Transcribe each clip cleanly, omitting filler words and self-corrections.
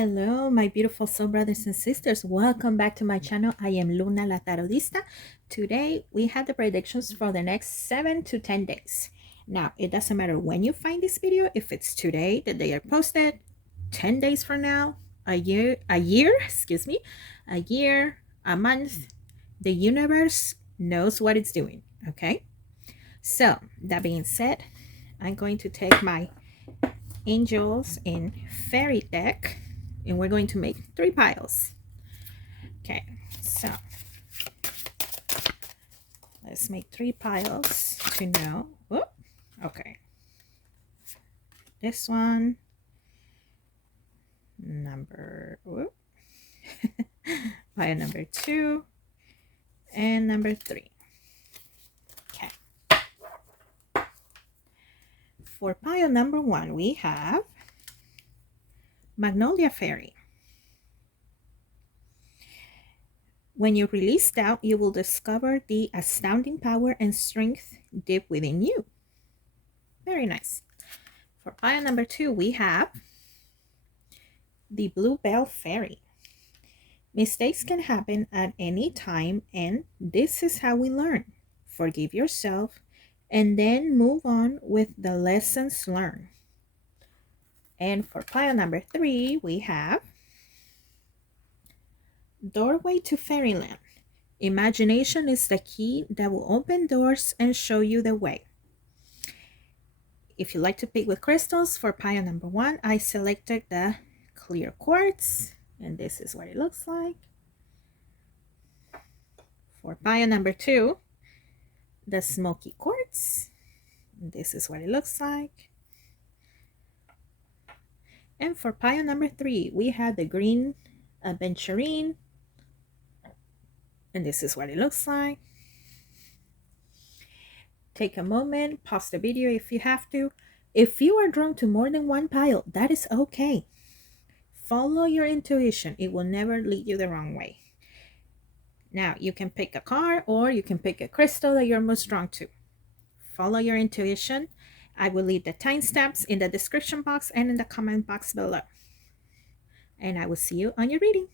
Hello, my beautiful soul brothers and sisters. Welcome back to my channel. I am Luna la Tarotista. Today, we have the predictions for the next 7 to 10 days. Now, it doesn't matter when you find this video, if it's today, the day I posted, 10 days from now, a year, excuse me, a year, a month, the universe knows what it's doing, okay? So, that being said, I'm going to take my angels in fairy deck and we're going to make 3 piles. Okay, so let's make 3 piles to know. Whoop, okay, this one, number whoop, pile number 2, and number 3. Okay, for pile number 1 we have Magnolia Fairy. When you release doubt, you will discover the astounding power and strength deep within you. Very nice. For pile number 2, we have the Bluebell Fairy. Mistakes can happen at any time, and this is how we learn. Forgive yourself, and then move on with the lessons learned. And for pile number 3, we have Doorway to Fairyland. Imagination is the key that will open doors and show you the way. If you like to pick with crystals, for pile number 1, I selected the clear quartz, and this is what it looks like. For pile number 2, the smoky quartz, this is what it looks like. And for pile number 3, we have the green aventurine, and this is what it looks like. Take a moment, pause the video if you have to. If you are drawn to more than one pile, that is okay. Follow your intuition. It will never lead you the wrong way. Now, you can pick a card or you can pick a crystal that you're most drawn to. Follow your intuition. I will leave the timestamps in the description box and in the comment box below. And I will see you on your reading.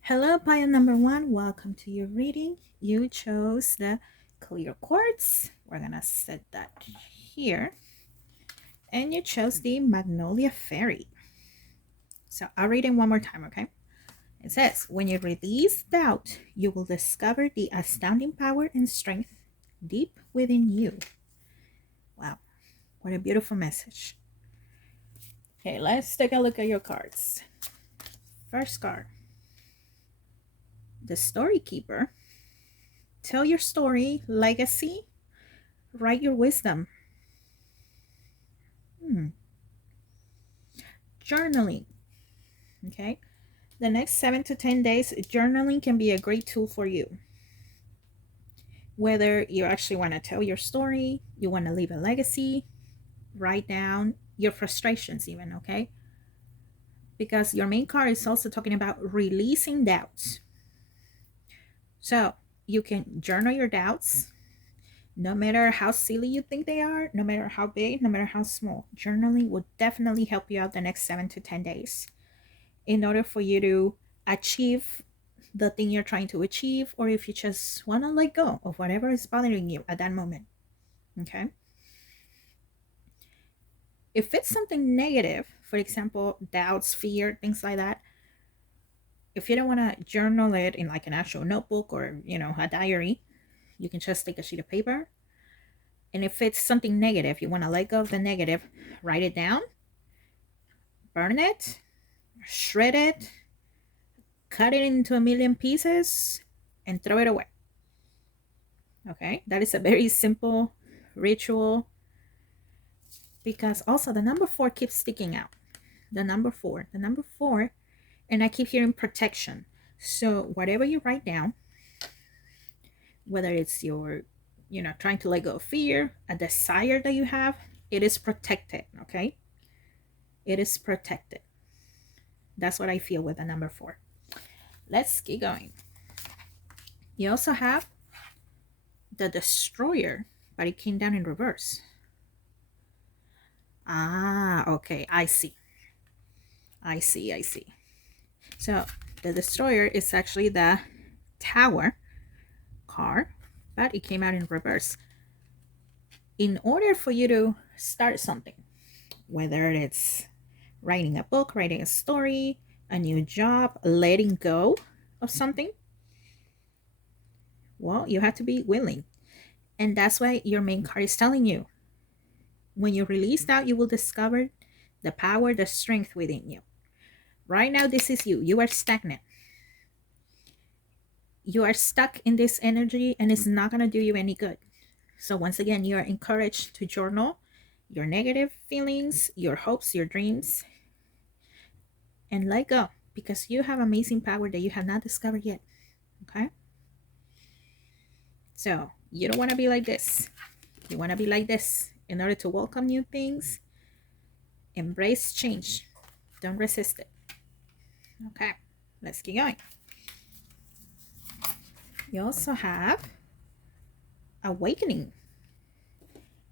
Hello, pile number 1. Welcome to your reading. You chose the clear quartz. We're going to set that here. And you chose the Magnolia Fairy. So I'll read it one more time, okay? It says, when you release doubt, you will discover the astounding power and strength deep within you. Wow, what a beautiful message. Okay, let's take a look at your cards. First card, the Story Keeper. Tell your story, legacy, write your wisdom. Journaling. Okay, the next 7 to 10 days, journaling can be a great tool for you. Whether you actually want to tell your story, you want to leave a legacy, write down your frustrations even, okay? Because your main card is also talking about releasing doubts. So you can journal your doubts, no matter how silly you think they are, no matter how big, no matter how small. Journaling will definitely help you out the next 7 to 10 days in order for you to achieve the thing you're trying to achieve, or if you just want to let go of whatever is bothering you at that moment. Okay, if it's something negative, for example, doubts, fear, things like that, if you don't want to journal it in like an actual notebook or, you know, a diary, you can just take a sheet of paper. And if it's something negative, you want to let go of the negative, write it down, burn it, shred it, cut it into a million pieces, and throw it away. Okay, that is a very simple ritual, because also the number 4 keeps sticking out. The number 4, and I keep hearing protection. So whatever you write down, whether it's your, you know, trying to let go of fear, a desire that you have, it is protected. Okay, it is protected. That's what I feel with the number 4. Let's keep going. You also have the Destroyer but it came down in reverse. Ah, okay, I see. I see, I see. So the destroyer is actually the tower card, but it came out in reverse. In order for you to start something, whether it's writing a book, writing a story, a new job, letting go of something, well, you have to be willing. And that's why your main card is telling you when you release that, you will discover the power, the strength within you. Right now, this is you. You are stagnant. You are stuck in this energy and it's not going to do you any good. So, once again, you are encouraged to journal your negative feelings, your hopes, your dreams, and let go because you have amazing power that you have not discovered yet. Okay? So, you don't want to be like this. You want to be like this in order to welcome new things, embrace change, don't resist it. Okay, let's keep going. You also have awakening,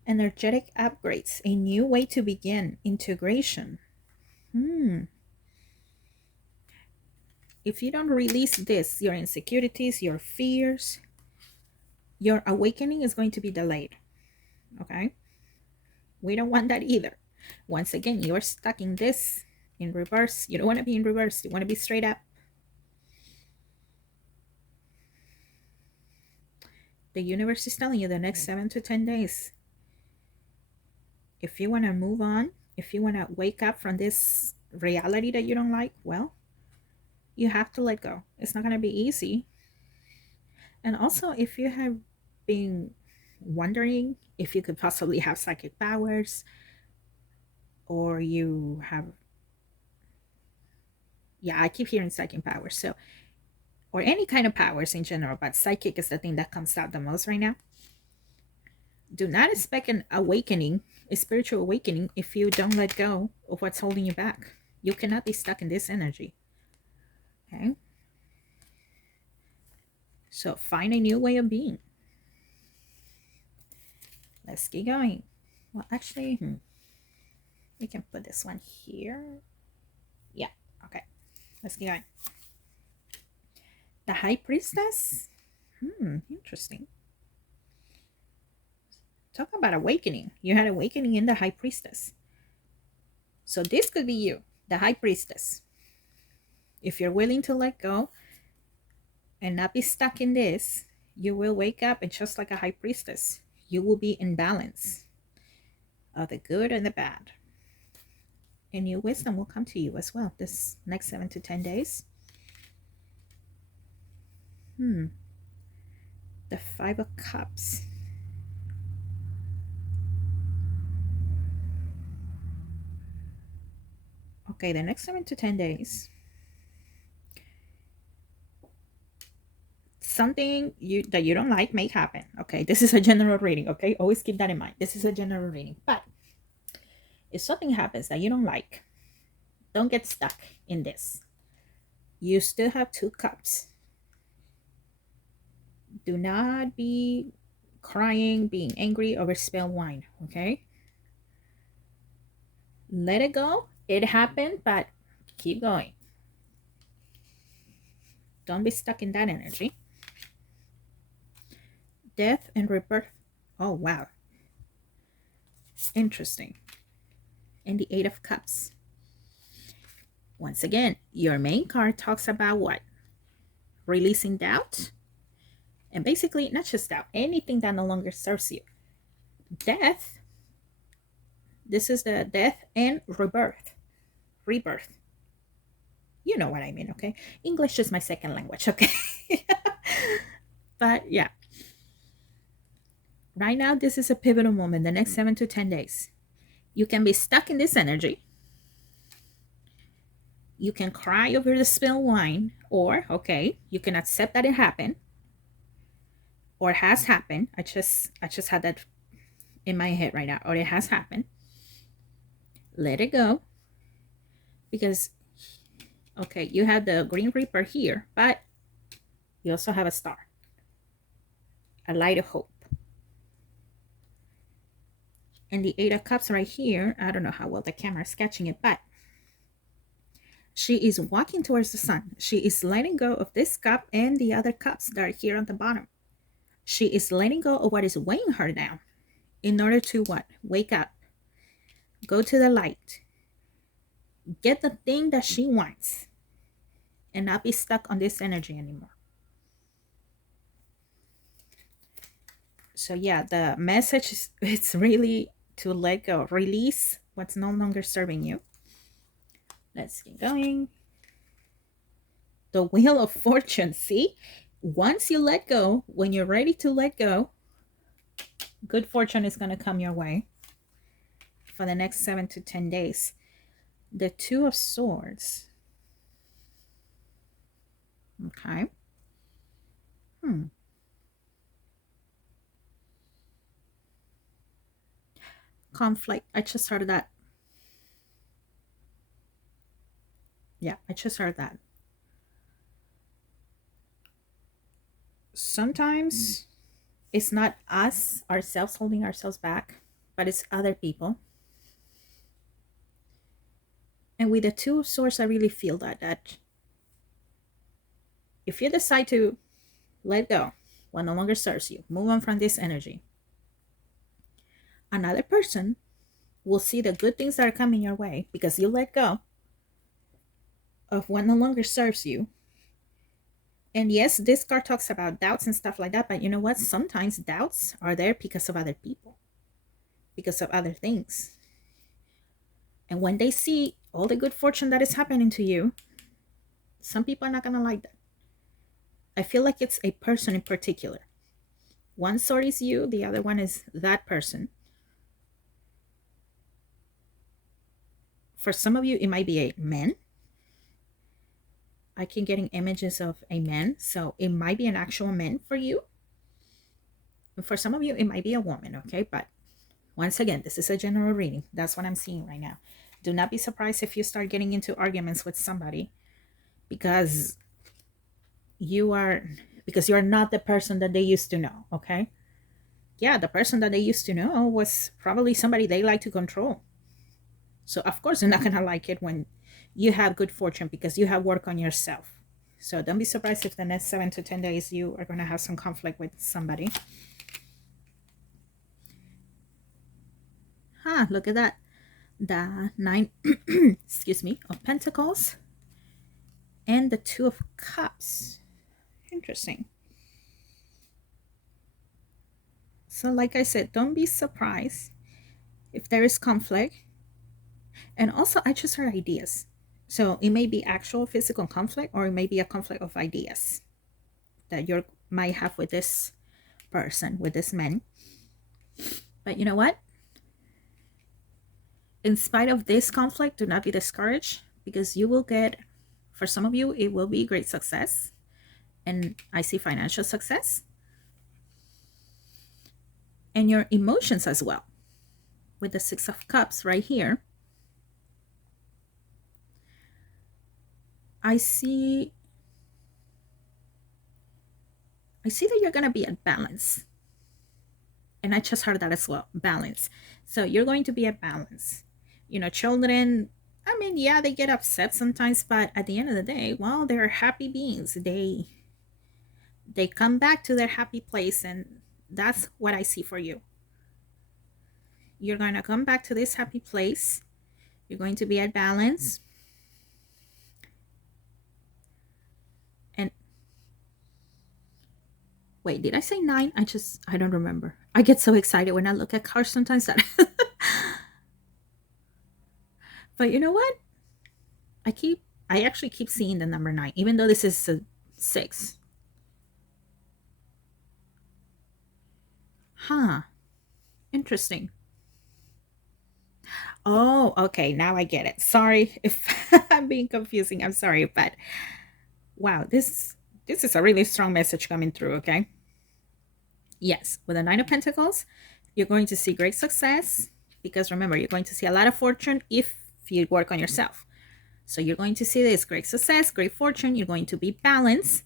energetic upgrades, a new way to begin, integration. If you don't release this, your insecurities, your fears, your awakening is going to be delayed. Okay? We don't want that either. Once again, you're stuck in this in reverse. You don't want to be in reverse. You want to be straight up. The universe is telling you the next 7 to 10 days. If you want to move on, if you want to wake up from this reality that you don't like, well, you have to let go. It's not going to be easy. And also, if you have been wondering if you could possibly have psychic powers, or you have, yeah, I keep hearing psychic powers. So, or any kind of powers in general, but psychic is the thing that comes out the most right now. Do not expect an awakening, a spiritual awakening, if you don't let go of what's holding you back. You cannot be stuck in this energy. Okay? So find a new way of being. Let's keep going. Well, actually, we can put this one here. Yeah, okay. Let's keep going. The High Priestess? Interesting. Talk about awakening. You had awakening in the High Priestess. So this could be you, the High Priestess. If you're willing to let go and not be stuck in this, you will wake up and just like a High Priestess, you will be in balance of the good and the bad. And new wisdom will come to you as well this next 7 to 10 days. The Five of Cups. Okay, the next 7 to 10 days, something that you don't like may happen. Okay, this is a general reading. Okay, always keep that in mind. This is a general reading. But if something happens that you don't like, don't get stuck in this. You still have 2 cups. Do not be crying, being angry over spilled wine. Okay, let it go. It happened, but keep going. Don't be stuck in that energy. Death and rebirth. Oh, wow. Interesting. And the Eight of Cups. Once again, your main card talks about what? Releasing doubt. And basically, not just doubt, anything that no longer serves you. Death. This is the death and rebirth. Rebirth. You know what I mean, okay? English is my second language, okay? But yeah. Right now, this is a pivotal moment, the next 7 to 10 days. You can be stuck in this energy. You can cry over the spilled wine, or, okay, you can accept that it happened, or it has happened. I just had that in my head right now, or it has happened. Let it go. Because, okay, you have the Green Reaper here, but you also have a star. A light of hope. And the Eight of Cups right here, I don't know how well the camera is catching it, but she is walking towards the sun. She is letting go of this cup and the other cups that are here on the bottom. She is letting go of what is weighing her down in order to what? Wake up. Go to the light. Get the thing that she wants and not be stuck on this energy anymore. So yeah, the message is it's really to let go, release what's no longer serving you. Let's get going. The Wheel of Fortune. See, once you let go, when you're ready to let go, good fortune is going to come your way for the next 7 to 10 days. The Two of Swords. Okay. Conflict. I just heard that. Yeah, I just heard that. Sometimes it's not us, ourselves, holding ourselves back, but it's other people. And with the Two of Swords, I really feel that if you decide to let go what no longer serves you, move on from this energy, another person will see the good things that are coming your way because you let go of what no longer serves you. And yes, this card talks about doubts and stuff like that, but you know what? Sometimes doubts are there because of other people, because of other things. And when they see all the good fortune that is happening to you, some people are not going to like that. I feel like it's a person in particular. One sword is you, the other one is that person. For some of you, it might be a man. I can getting images of a man, so it might be an actual man for you. And for some of you, it might be a woman, okay? But once again, this is a general reading. That's what I'm seeing right now. Do not be surprised if you start getting into arguments with somebody because you're not the person that they used to know, okay? Yeah, the person that they used to know was probably somebody they like to control. So of course you're not gonna like it when you have good fortune because you have work on yourself. So don't be surprised if the next 7 to 10 days you are gonna have some conflict with somebody. Look at that. The 9 excuse me, of Pentacles and the Two of Cups. Interesting. So like I said, don't be surprised if there is conflict. And also, I just heard ideas. So it may be actual physical conflict or it may be a conflict of ideas that you might have with this person, with this man. But you know what? In spite of this conflict, do not be discouraged because you will get, for some of you, it will be great success. And I see financial success. And your emotions as well. With the Six of Cups right here. I see that you're going to be at balance. And I just heard that as well, balance. So you're going to be at balance. You know, children, I mean, yeah, they get upset sometimes, but at the end of the day, well, they're happy beings. They come back to their happy place, and that's what I see for you. You're going to come back to this happy place. You're going to be at balance. And wait, did I say 9? I don't remember. I get so excited when I look at cards sometimes that but you know what? I actually keep seeing the number 9, even though this is a 6. Interesting. Oh, okay, now I get it. Sorry if I'm being confusing. I'm sorry, but wow, this is a really strong message coming through, okay? Yes, with the 9 of Pentacles, you're going to see great success because remember, you're going to see a lot of fortune if you work on yourself. So you're going to see this great success, great fortune. You're going to be balanced.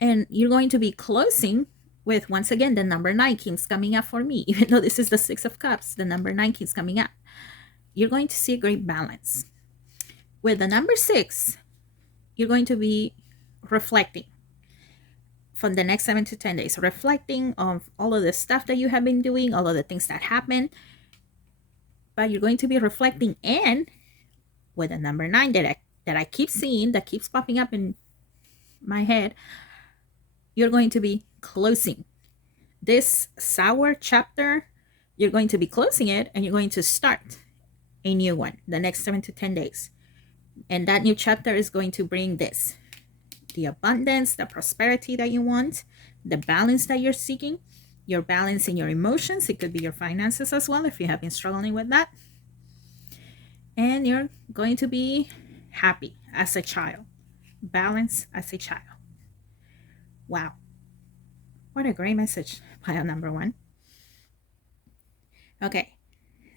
And you're going to be closing with, once again, the number 9 keeps coming up for me. Even though this is the 6 of Cups, the number 9 keeps coming up. You're going to see a great balance. With the number 6, you're going to be reflecting from the next 7 to 10 days, reflecting on all of the stuff that you have been doing, all of the things that happened. But you're going to be reflecting, and with the number 9 that I keep seeing, that keeps popping up in my head, you're going to be closing this sour chapter. You're going to be closing it, and you're going to start a new one the next 7 to 10 days. And that new chapter is going to bring this: the abundance, the prosperity that you want, the balance that you're seeking, your balance in your emotions. It could be your finances as well, if you have been struggling with that. And you're going to be happy as a child, balance as a child. Wow. What a great message, pile number 1. Okay,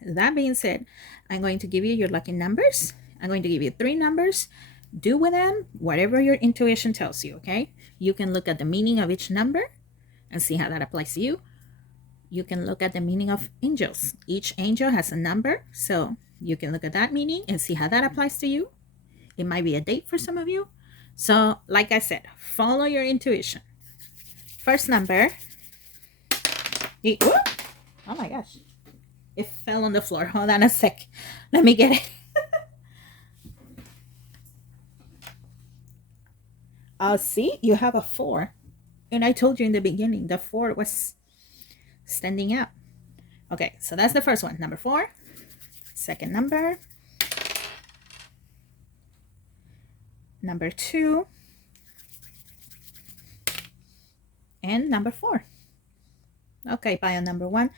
that being said, I'm going to give you your lucky numbers. I'm going to give you 3 numbers. Do with them whatever your intuition tells you, okay? You can look at the meaning of each number and see how that applies to you. You can look at the meaning of angels. Each angel has a number, so you can look at that meaning and see how that applies to you. It might be a date for some of you. So, like I said, follow your intuition. First number. Oh my gosh. It fell on the floor. Hold on a sec. Let me get it. See, you have a 4. And I told you in the beginning, the 4 was standing out. Okay, so that's the first one, number 4. Second number. Number 2. And number 4. Okay, pile number 1.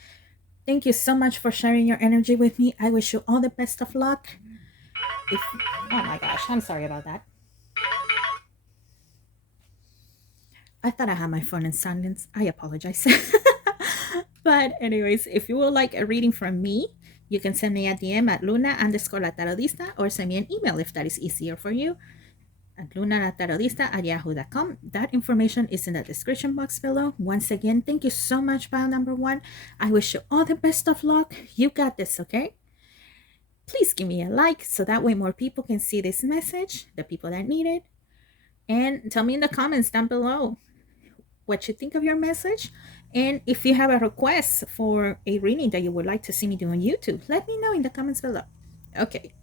Thank you so much for sharing your energy with me. I wish you all the best of luck. Oh my gosh, I'm sorry about that. I thought I had my phone in silence. I apologize. But anyways, if you would like a reading from me, you can send me a DM at luna_la_tarotista, or send me an email if that is easier for you, at lunalatarotista@yahoo.com. That information is in the description box below. Once again, thank you so much, pile number 1. I wish you all the best of luck. You got this, okay? Please give me a like so that way more people can see this message, the people that need it. And tell me in the comments down below what you think of your message. And if you have a request for a reading that you would like to see me do on YouTube, let me know in the comments below. Okay,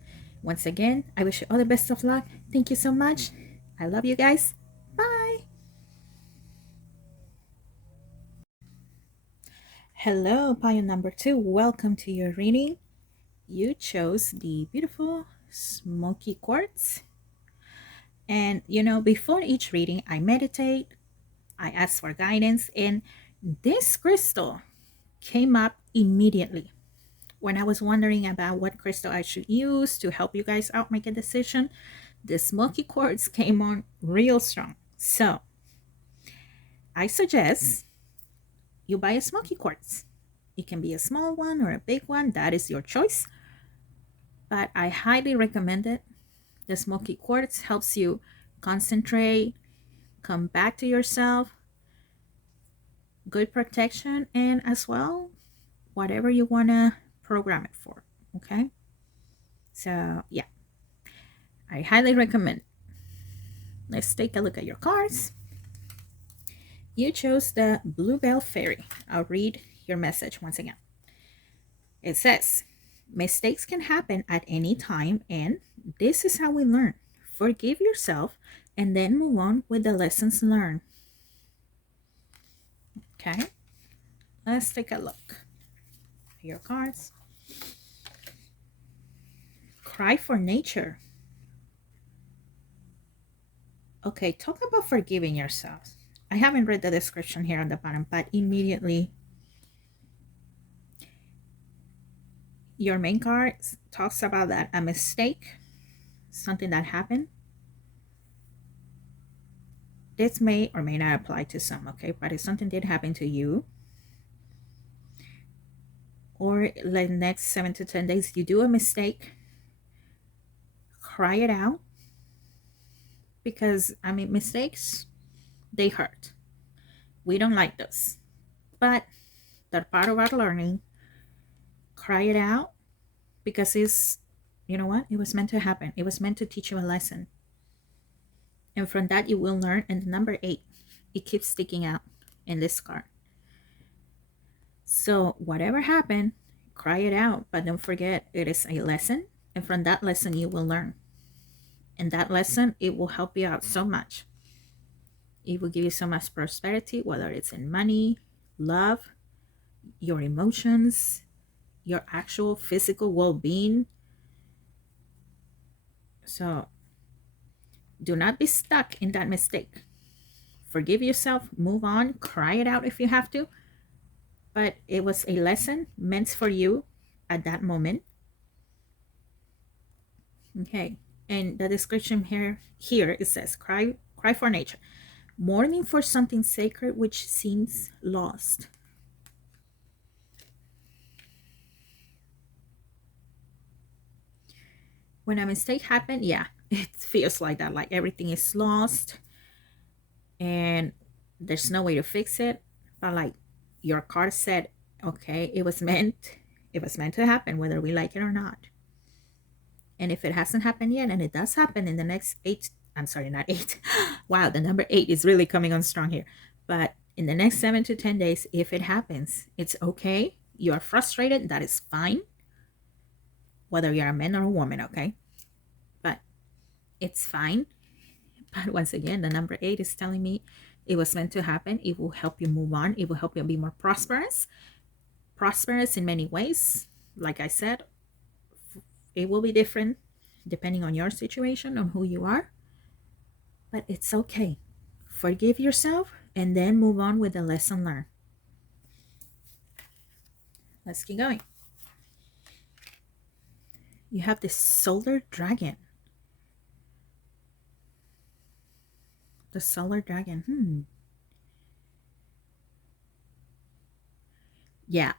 once again, I wish you all the best of luck. Thank you so much. I love you guys. Bye. Hello, pile number 2. Welcome to your reading. You chose the beautiful smoky quartz. And before each reading, I meditate, I ask for guidance, and this crystal came up immediately when I was wondering about what crystal I should use to help you guys out make a decision. The smoky quartz came on real strong. So I suggest you buy a smoky quartz. It can be a small one or a big one. That is your choice. But I highly recommend it. The smoky quartz helps you concentrate, come back to yourself, good protection, and as well, whatever you want to program it for. Okay, so yeah, I highly recommend. Let's take a look at your cards. You chose the Bluebell Fairy. I'll read your message once again. It says, mistakes can happen at any time, and this is how we learn. Forgive yourself and then move on with the lessons learned. Okay, let's take a look at your cards. Cry for nature. Okay, talk about forgiving yourself. I haven't read the description here on the bottom, but immediately your main card talks about that a mistake, something that happened. This may or may not apply to some, okay? But if something did happen to you, or the next 7 to 10 days, you do a mistake, cry it out. Because, mistakes, they hurt. We don't like those. But they're part of our learning. Cry it out because it's, you know what? It was meant to happen. It was meant to teach you a lesson. And from that, you will learn. And the number 8, it keeps sticking out in this card. So, whatever happened, cry it out. But don't forget, it is a lesson. And from that lesson, you will learn. And that lesson, it will help you out so much. It will give you so much prosperity, whether it's in money, love, your emotions, your actual physical well being. So, do not be stuck in that mistake. Forgive yourself, move on, cry it out if you have to. But it was a lesson meant for you at that moment. Okay. And the description here it says cry for nature. Mourning for something sacred which seems lost. When a mistake happened, yeah, it feels like that, like everything is lost and there's no way to fix it. But like your card said, okay, it was meant to happen, whether we like it or not. And if it hasn't happened yet, and it does happen in the next 8, I'm sorry, not 8. Wow, the number 8 is really coming on strong here. But in the next 7 to 10 days, if it happens, it's okay. You are frustrated, that is fine. Whether you're a man or a woman, okay? But it's fine. But once again, the number 8 is telling me it was meant to happen. It will help you move on. It will help you be more prosperous. Prosperous in many ways. Like I said, it will be different depending on your situation, on who you are. But it's okay. Forgive yourself and then move on with the lesson learned. Let's keep going. You have the solar dragon. The solar dragon. Yeah.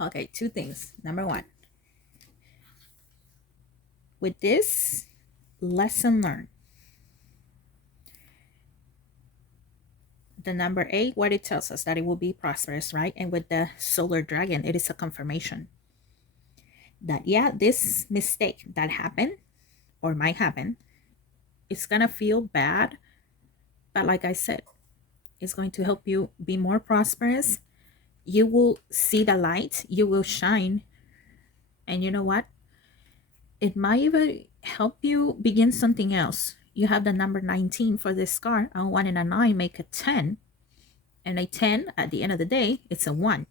Okay, 2 things. Number 1, with this lesson learned, the number 8, what it tells us, that it will be prosperous, right? And with the solar dragon, it is a confirmation that, yeah, this mistake that happened or might happen, it's gonna feel bad. But like I said, it's going to help you be more prosperous. You will see the light, you will shine. And you know what? It might even help you begin something else. You have the number 19 for this card. A 1 and a 9 make a 10. And a 10, at the end of the day, it's a 1.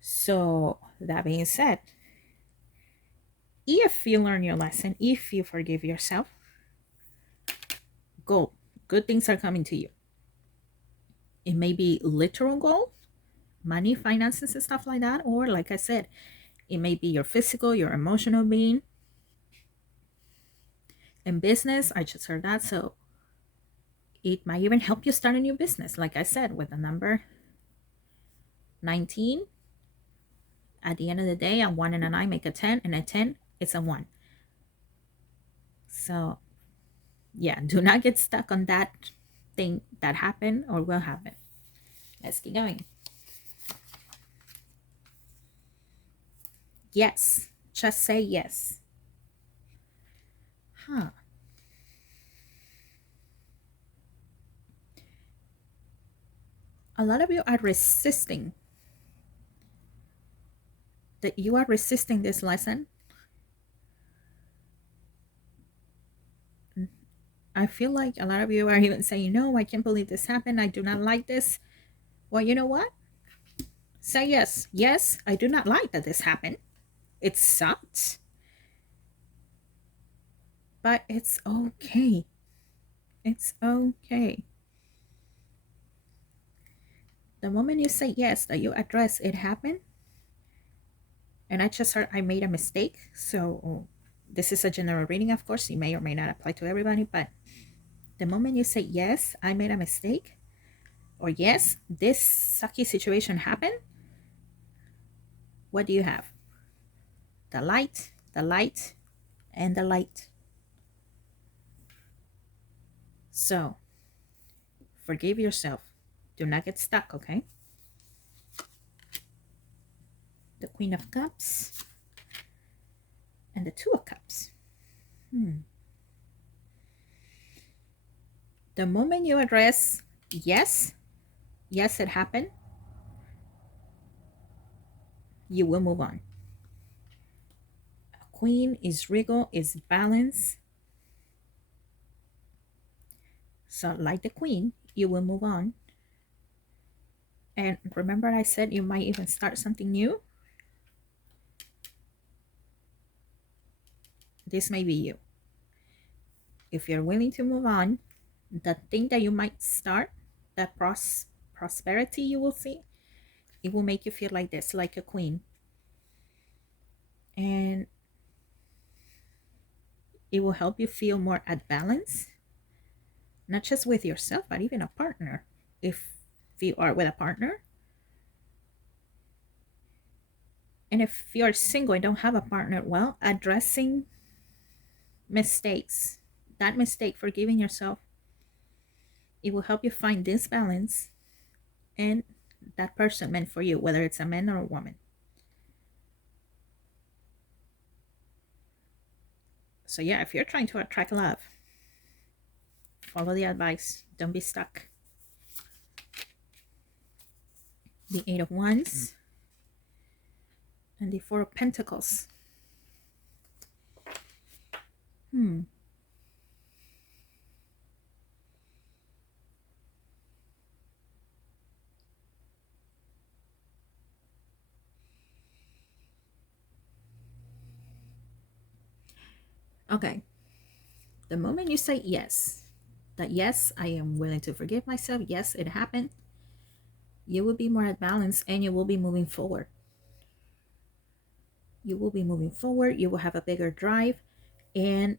So, that being said, if you learn your lesson, if you forgive yourself, go. Good things are coming to you. It may be literal gold, money, finances, and stuff like that. Or, like I said, it may be your physical, your emotional being. In business, I just heard that. So, it might even help you start a new business. Like I said, with the number 19, at the end of the day, a 1 and a 9 make a 10, and a 10, it's a 1. So, yeah, do not get stuck on that thing that happened or will happen. Let's keep going. Yes. Just say yes. A lot of you are resisting. That you are resisting this lesson. I feel like a lot of you are even saying, no, I can't believe this happened. I do not like this. Well, you know what? Say yes. Yes, I do not like that this happened. It sucked. But it's okay. It's okay. The moment you say yes, that you address it happened, and I just heard I made a mistake. So this is a general reading, of course. It may or may not apply to everybody, but the moment you say yes, I made a mistake, or yes, this sucky situation happened, what do you have? The light, and the light. So Forgive yourself. Do not get stuck, okay? The Queen of Cups and the Two of Cups. The moment you address, yes, yes, it happened, you will move on. Queen is regal, is balance. So like the Queen, you will move on. And remember I said you might even start something new? This may be you. If you're willing to move on, the thing that you might start, that prosperity you will see, it will make you feel like this, like a queen. And it will help you feel more at balance, not just with yourself, but even a partner. If you are with a partner, and if you're single and don't have a partner, well, addressing mistakes, that mistake, forgiving yourself, it will help you find this balance and that person meant for you, whether it's a man or a woman. So yeah, if you're trying to attract love, follow the advice. Don't be stuck. The Eight of Wands and the Four of Pentacles. Okay. The moment you say yes, that yes, I am willing to forgive myself, yes, it happened, you will be more at balance and you will be moving forward. You will be moving forward, you will have a bigger drive, and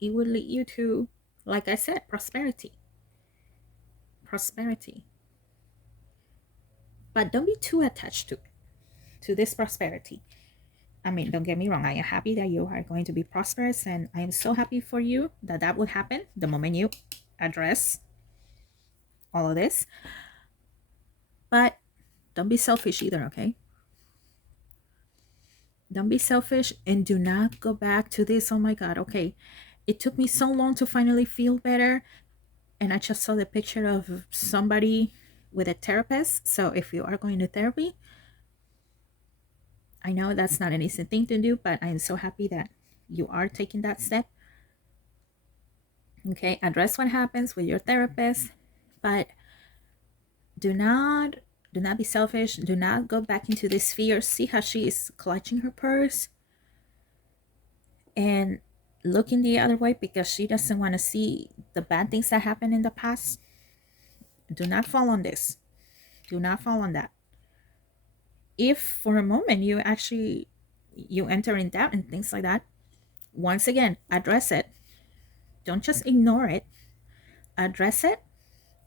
it will lead you to, like I said, prosperity. Prosperity. But don't be too attached to this prosperity. I mean, don't get me wrong, I am happy that you are going to be prosperous, and I am so happy for you that that will happen the moment you address all of this. But don't be selfish either, okay? Don't be selfish, and do not go back to this. Oh my God, okay, it took me so long to finally feel better, and I just saw the picture of somebody with a therapist. So if you are going to therapy, I know that's not an easy thing to do, but I am so happy that you are taking that step. Okay, address what happens with your therapist, but do not be selfish. Do not go back into this fear. See how she is clutching her purse and looking the other way because she doesn't want to see the bad things that happened in the past. Do not fall on this. Do not fall on that. If for a moment you enter in doubt and things like that, once again, address it. Don't just ignore it. Address it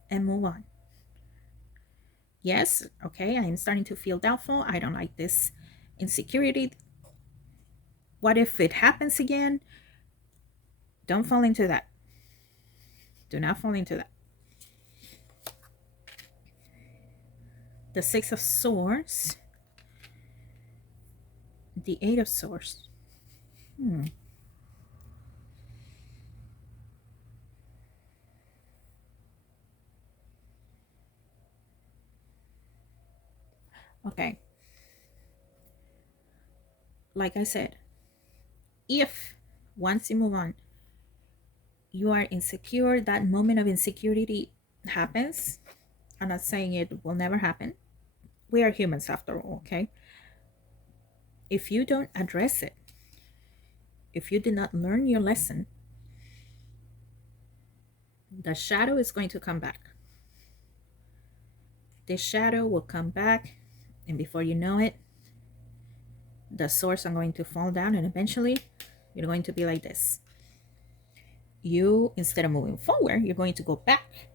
and move on. Yes, okay, I am starting to feel doubtful. I don't like this insecurity. What if it happens again? Don't fall into that. Do not fall into that. The Six of Swords. The Eight of Swords. Okay. Like I said, if once you move on, you are insecure, that moment of insecurity happens. I'm not saying it will never happen. We are humans after all, okay? If you don't address it, if you did not learn your lesson, the shadow is going to come back. This shadow will come back, and before you know it, the swords are going to fall down, and eventually you're going to be like this. You, instead of moving forward, you're going to go back.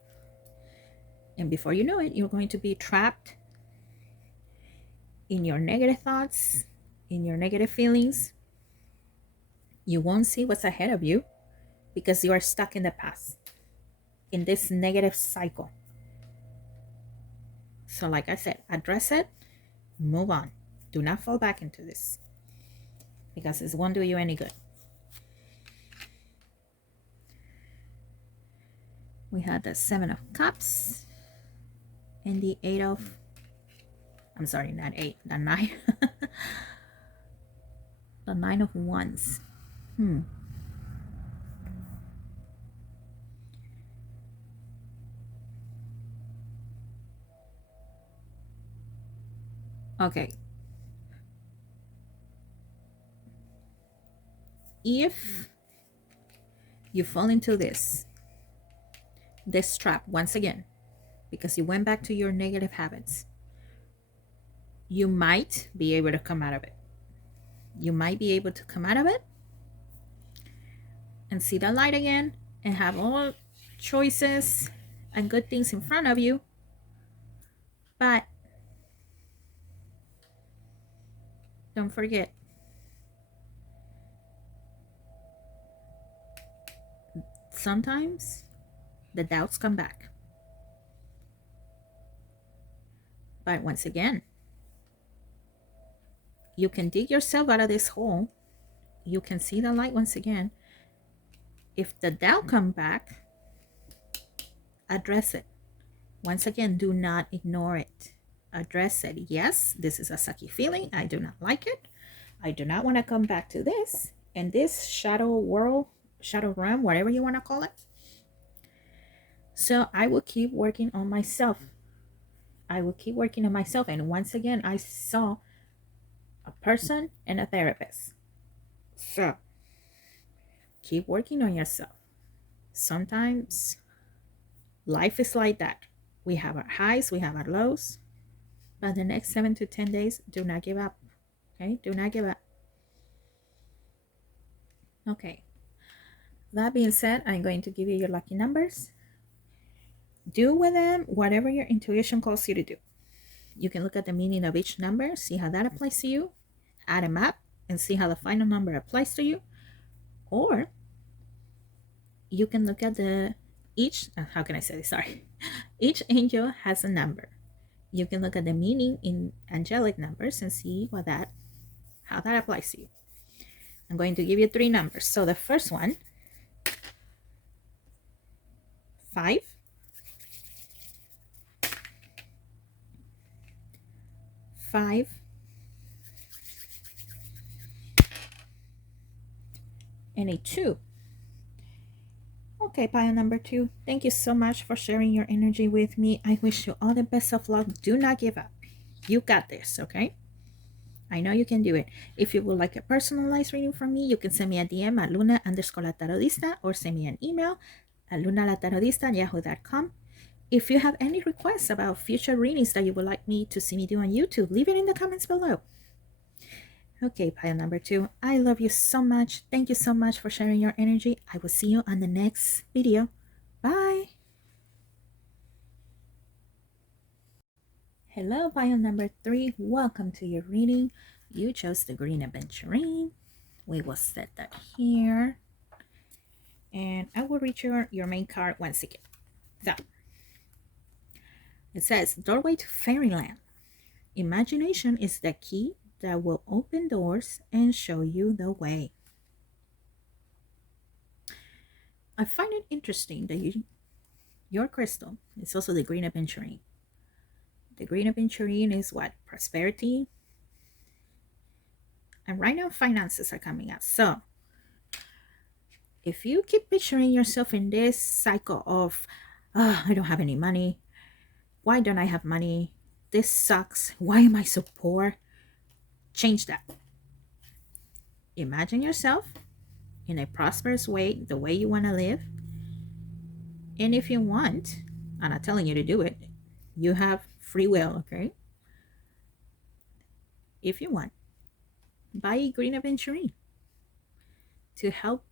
And before you know it, you're going to be trapped in your negative thoughts, in your negative feelings. You won't see what's ahead of you because you are stuck in the past. in this negative cycle. So, like I said, address it, move on. Do not fall back into this because it won't do you any good. We had the Seven of Cups and the Eight of, I'm sorry, not eight, the nine. The Nine of Wands. Okay. If you fall into this trap once again, because you went back to your negative habits, you might be able to come out of it. You might be able to come out of it and see the light again and have all choices and good things in front of you. But don't forget, sometimes the doubts come back. But once again, you can dig yourself out of this hole. You can see the light once again. If the doubt comes back, address it. Once again, do not ignore it. Address it. Yes, this is a sucky feeling. I do not like it. I do not want to come back to this. And this shadow world, shadow realm, whatever you want to call it. So I will keep working on myself. I will keep working on myself. And once again, I saw a person and a therapist. So keep working on yourself. Sometimes life is like that. We have our highs, we have our lows. But the next 7 to 10 days, do not give up. Okay? Do not give up. Okay. That being said, I'm going to give you your lucky numbers. Do with them whatever your intuition calls you to do. You can look at the meaning of each number, see how that applies to you, add them up, and see how the final number applies to you. Or you can look at each angel has a number. You can look at the meaning in angelic numbers and see how that applies to you. I'm going to give you 3 numbers. So the first one, 5, 5, and a 2. Okay, pile number 2, thank you so much for sharing your energy with me. I wish you all the best of luck. Do not give up. You got this, okay? I know you can do it. If you would like a personalized reading from me, you can send me a DM at luna_la_tarotista or send me an email at lunalatarotista@yahoo.com. If you have any requests about future readings that you would like me to see me do on YouTube, leave it in the comments below. Okay, pile number 2, I love you so much. Thank you so much for sharing your energy. I will see you on the next video. Bye. Hello, pile number 3. Welcome to your reading. You chose the green aventurine. We will set that here. And I will read your main card once again. So, it says, Doorway to Fairyland. Imagination is the key that will open doors and show you the way. I find it interesting that your crystal is also the green aventurine. The green aventurine is what? Prosperity. And right now, finances are coming up. So, if you keep picturing yourself in this cycle of, I don't have any money. Why don't I have money? This sucks. Why am I so poor? Change that. Imagine yourself in a prosperous way, the way you want to live. And if you want, I'm not telling you to do it, you have free will, okay? If you want, buy a green aventurine to help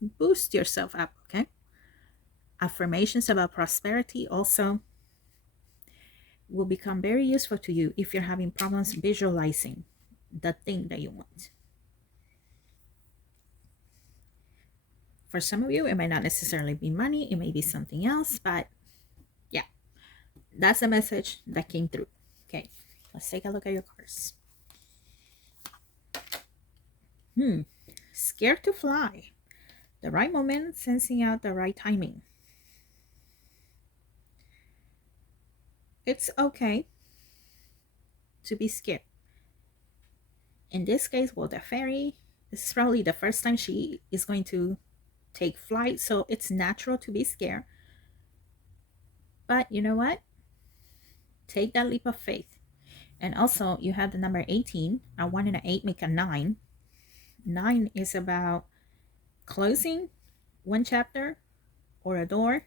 boost yourself up, okay? Affirmations about prosperity also will become very useful to you if you're having problems visualizing the thing that you want. For some of you, it might not necessarily be money, it may be something else, but yeah, that's the message that came through. Okay, let's take a look at your cards. Scared to fly. The right moment, sensing out the right timing. It's okay to be scared. In this case, well, the fairy, this is probably the first time she is going to take flight, so it's natural to be scared. But you know what? Take that leap of faith. And also, you have the number 18. A 1 and an 8 make a 9. 9 is about closing one chapter or a door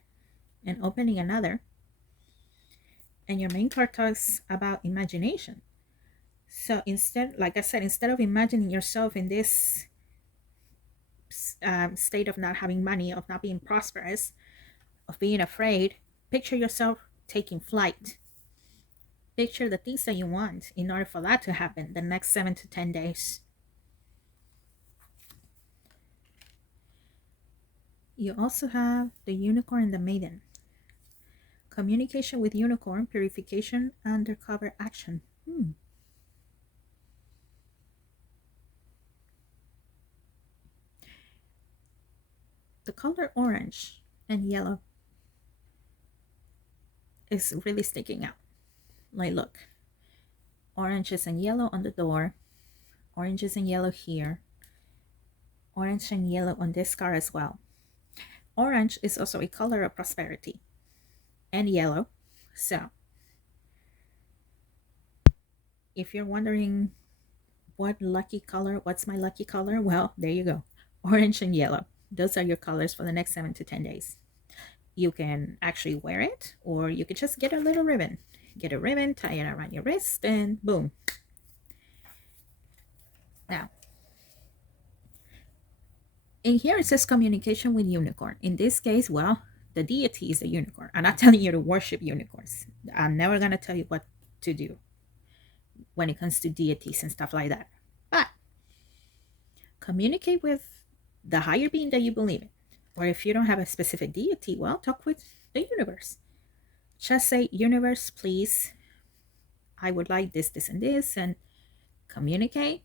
and opening another. And your main card talks about imagination. So instead, like I said, instead of imagining yourself in this state of not having money, of not being prosperous, of being afraid, picture yourself taking flight. Picture the things that you want in order for that to happen the next 7 to 10 days. You also have the unicorn and the maiden. Communication with unicorn, purification, undercover action. The color orange and yellow is really sticking out. Like, look, oranges and yellow on the door, oranges and yellow here, orange and yellow on this card as well. Orange is also a color of prosperity, and yellow. So if you're wondering what's my lucky color, well, there you go. Orange and yellow. Those are your colors for the next 7 to 10 days. You can actually wear it, or you could just get a little ribbon. Get a ribbon, tie it around your wrist, and boom. Now, in here it says communication with unicorn. In this case, well, the deity is the unicorn. I'm not telling you to worship unicorns. I'm never going to tell you what to do when it comes to deities and stuff like that. But communicate with the higher being that you believe in. Or if you don't have a specific deity, well, talk with the universe. Just say, universe, please, I would like this, this, and this, and communicate,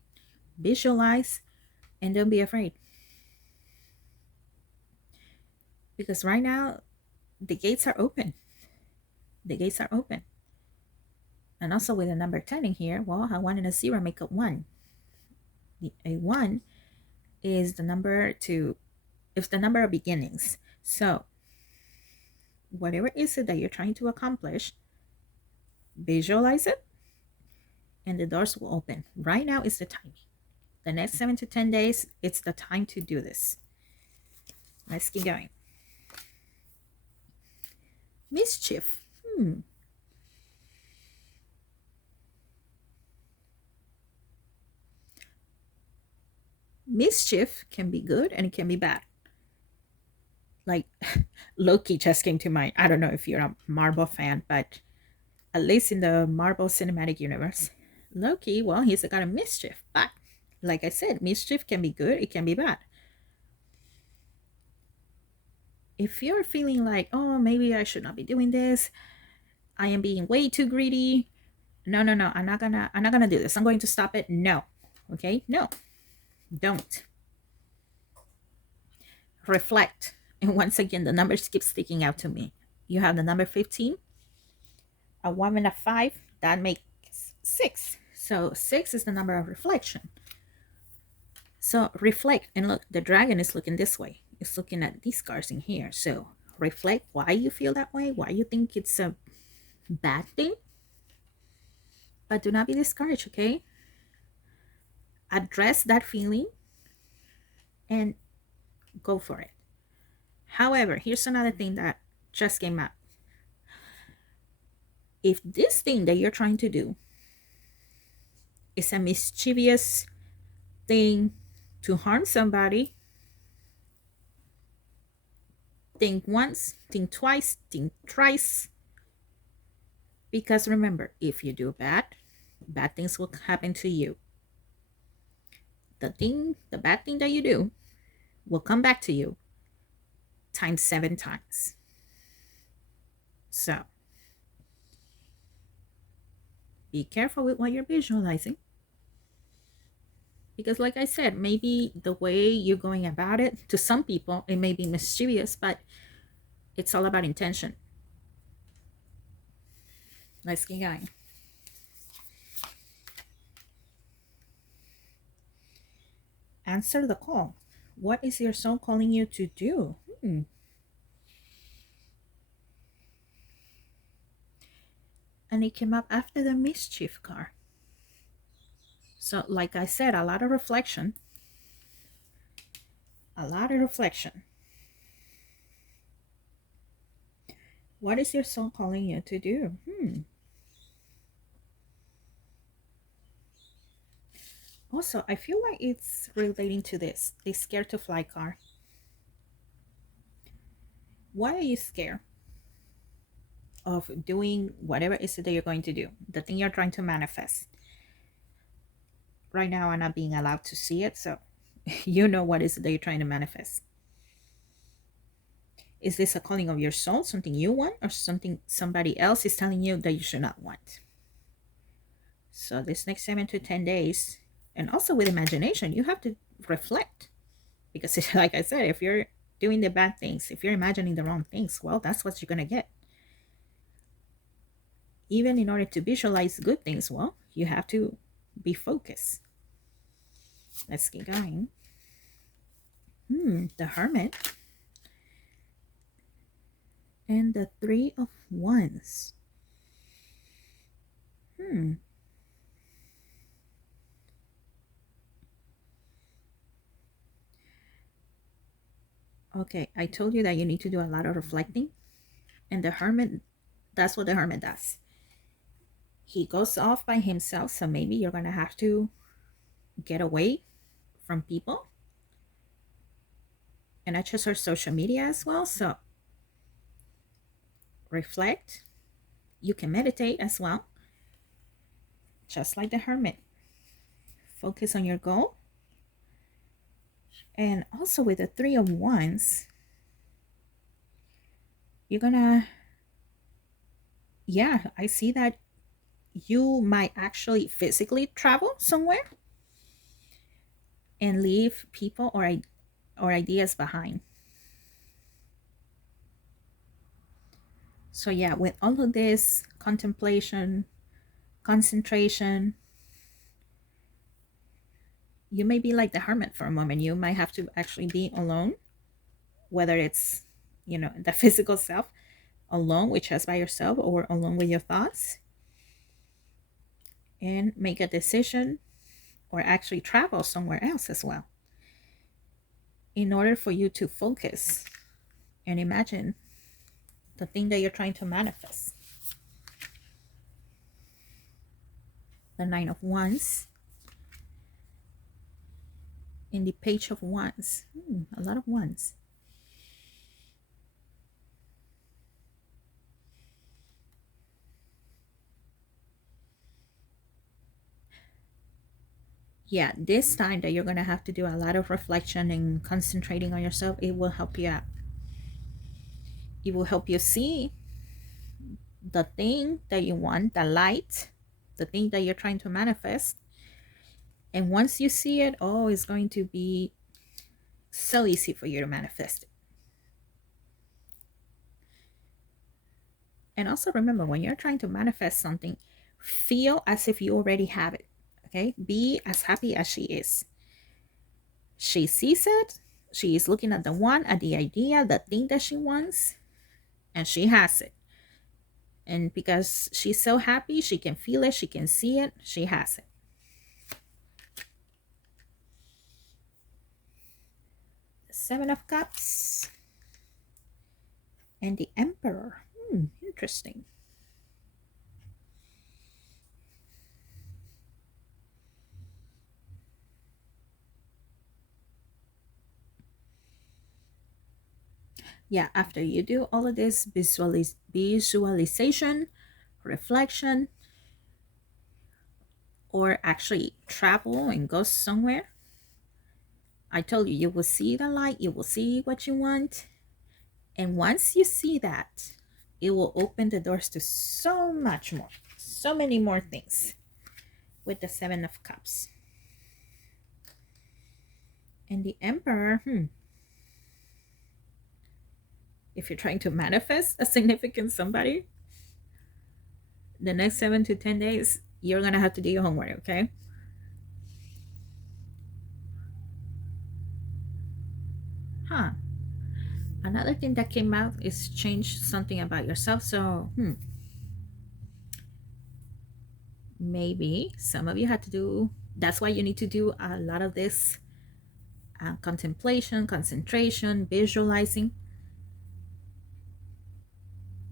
visualize, and don't be afraid. Because right now, the gates are open. The gates are open. And also with the number 10 in here, well, a 1 and a 0 make up 1. A 1 is the number it's the number of beginnings. So whatever it is that you're trying to accomplish, visualize it, and the doors will open. Right now is the time. The next 7 to 10 days, it's the time to do this. Let's keep going. Mischief. Mischief can be good and it can be bad. Like, Loki just came to mind. I don't know if you're a Marvel fan, but at least in the Marvel Cinematic Universe, Loki, well, he's a god of mischief. But like I said, mischief can be good, it can be bad. If you're feeling like, oh, maybe I should not be doing this, I am being way too greedy. No, I'm not gonna do this. I'm going to stop it. No. Okay? No. Don't. Reflect. And once again, the numbers keep sticking out to me. You have the number 15, a 1 and a 5, that makes 6. So 6 is the number of reflection. So reflect, and look, the dragon is looking this way. It's looking at these cards in here. So reflect why you feel that way, why you think it's a bad thing. But do not be discouraged, okay? Address that feeling and go for it. However, here's another thing that just came up. If this thing that you're trying to do is a mischievous thing to harm somebody, think once, think twice, think thrice. Because remember, if you do bad things will happen to you. The bad thing that you do will come back to you. times 7 times. So be careful with what you're visualizing. Because, like I said, maybe the way you're going about it, to some people, it may be mischievous, but it's all about intention. Let's keep going. Answer the call. What is your soul calling you to do? And it came up after the mischief card. So, like I said, a lot of reflection. A lot of reflection. What is your soul calling you to do? Also, I feel like it's relating to this. The scared to fly card. Why are you scared of doing whatever it is that you're going to do? The thing you're trying to manifest. Right now, I'm not being allowed to see it, so you know what is it that you're trying to manifest. Is this a calling of your soul, something you want, or something somebody else is telling you that you should not want? So this next 7 to 10 days, and also with imagination, you have to reflect. Because like I said, if you're doing the bad things, if you're imagining the wrong things, well, that's what you're going to get. Even in order to visualize good things, well, you have to be focused. Let's keep going. The Hermit and the Three of Wands. Okay, I told you that you need to do a lot of reflecting. And the Hermit, that's what the Hermit does. He goes off by himself, so maybe you're going to have to get away from people. And I just heard social media as well, so reflect. You can meditate as well, just like the Hermit. Focus on your goal. And also with the Three of Wands, you're gonna, yeah, I see that you might actually physically travel somewhere and leave people or ideas behind. So yeah, with all of this contemplation, concentration, you may be like the Hermit for a moment. You might have to actually be alone, whether it's, the physical self, alone, which is by yourself, or alone with your thoughts, and make a decision or actually travel somewhere else as well in order for you to focus and imagine the thing that you're trying to manifest. The Nine of Wands and the Page of Wands. A lot of wands. Yeah, this time that you're going to have to do a lot of reflection and concentrating on yourself, it will help you out. It will help you see the thing that you want, the light, the thing that you're trying to manifest. And once you see it, oh, it's going to be so easy for you to manifest it. And also remember, when you're trying to manifest something, feel as if you already have it. Okay? Be as happy as she is. She sees it. She is looking at the one, at the idea, the thing that she wants, and she has it. And because she's so happy, she can feel it, she can see it, she has it. The Seven of Cups and the Emperor. Interesting. Yeah, after you do all of this visualization, reflection, or actually travel and go somewhere, I told you, you will see the light, you will see what you want, And once you see that, it will open the doors to so much more, so many more things with the Seven of Cups. And the Emperor, if you're trying to manifest a significant somebody, the next 7 to 10 days, you're going to have to do your homework, okay? Huh. Another thing that came out is change something about yourself. So, maybe some of you had to do, that's why you need to do a lot of this contemplation, concentration, visualizing,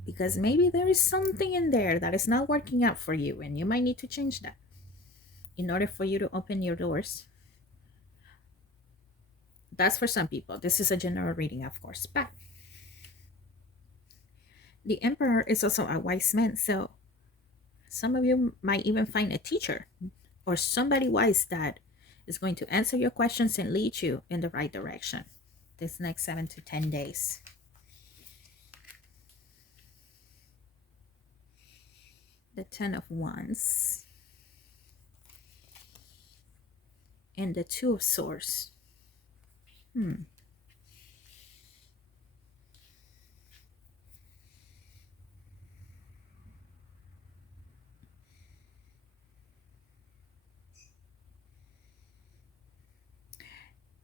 because maybe there is something in there that is not working out for you and you might need to change that in order for you to open your doors. That's for some people. This is a general reading, of course, but the Emperor is also a wise man. So some of you might even find a teacher or somebody wise that is going to answer your questions and lead you in the right direction this next 7 to 10 days. The Ten of Wands and the Two of Swords.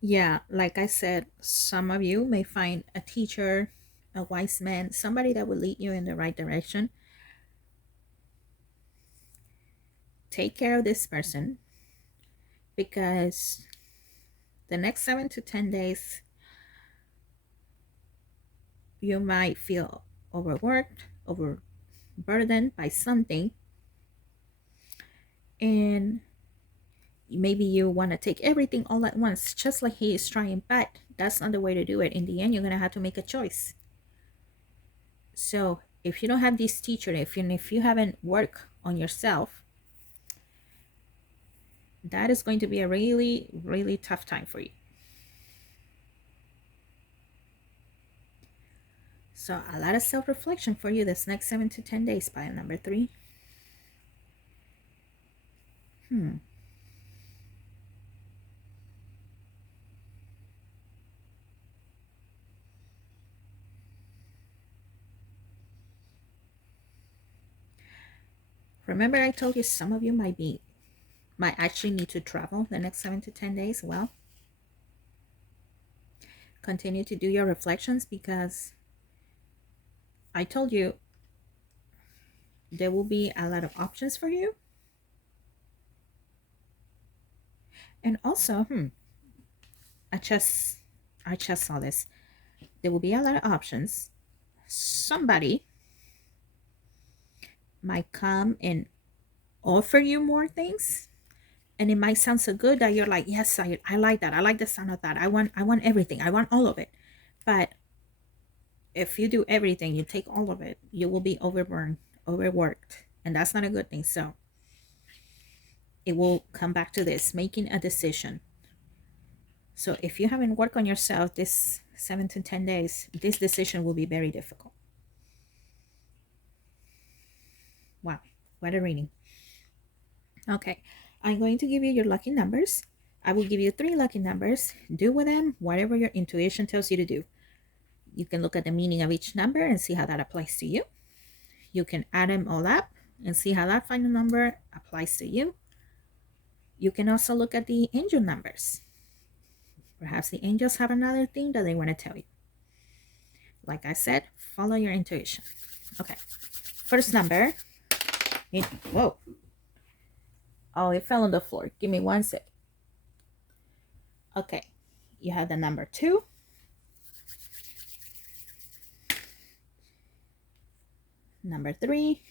Yeah, like I said, some of you may find a teacher, a wise man, somebody that will lead you in the right direction. Take care of this person, because the next 7 to 10 days, you might feel overworked, overburdened by something, and maybe you want to take everything all at once, just like he is trying, but that's not the way to do it. In the end, you're going to have to make a choice. So if you don't have this teacher, if you haven't worked on yourself, that is going to be a really, really tough time for you. So a lot of self-reflection for you this next 7 to 10 days, pile number 3. Remember I told you some of you might actually need to travel the next 7 to 10 days. Well, continue to do your reflections, because I told you there will be a lot of options for you. And also, I just saw this. There will be a lot of options. Somebody might come and offer you more things, and it might sound so good that you're like, yes, I like that. I like the sound of that. I want everything. I want all of it. But if you do everything, you take all of it, you will be overworked, and that's not a good thing. So it will come back to this, making a decision. So if you haven't worked on yourself this 7 to 10 days, this decision will be very difficult. Wow, what a reading. Okay, I'm going to give you your lucky numbers. I will give you 3 lucky numbers. Do with them whatever your intuition tells you to do. You can look at the meaning of each number and see how that applies to you. You can add them all up and see how that final number applies to you. You can also look at the angel numbers. Perhaps the angels have another thing that they want to tell you. Like I said, follow your intuition. Okay, first number. Whoa. Oh, it fell on the floor. Give me 1 sec. Okay, you have the number 2. Number 3.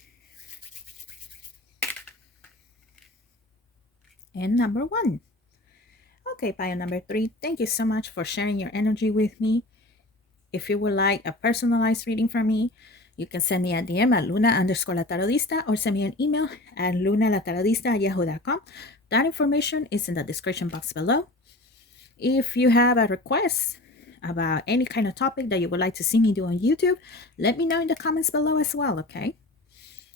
And number 1. Okay, pile number 3, thank you so much for sharing your energy with me. If you would like a personalized reading from me, you can send me a DM at Luna_la_tarotista, or send me an email at lunalatarotista@yahoo.com. That information is in the description box below. If you have a request, about any kind of topic that you would like to see me do on YouTube, let me know in the comments below as well, okay?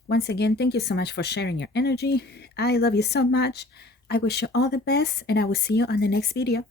Once again, thank you so much for sharing your energy. I love you so much. I wish you all the best, and I will see you on the next video.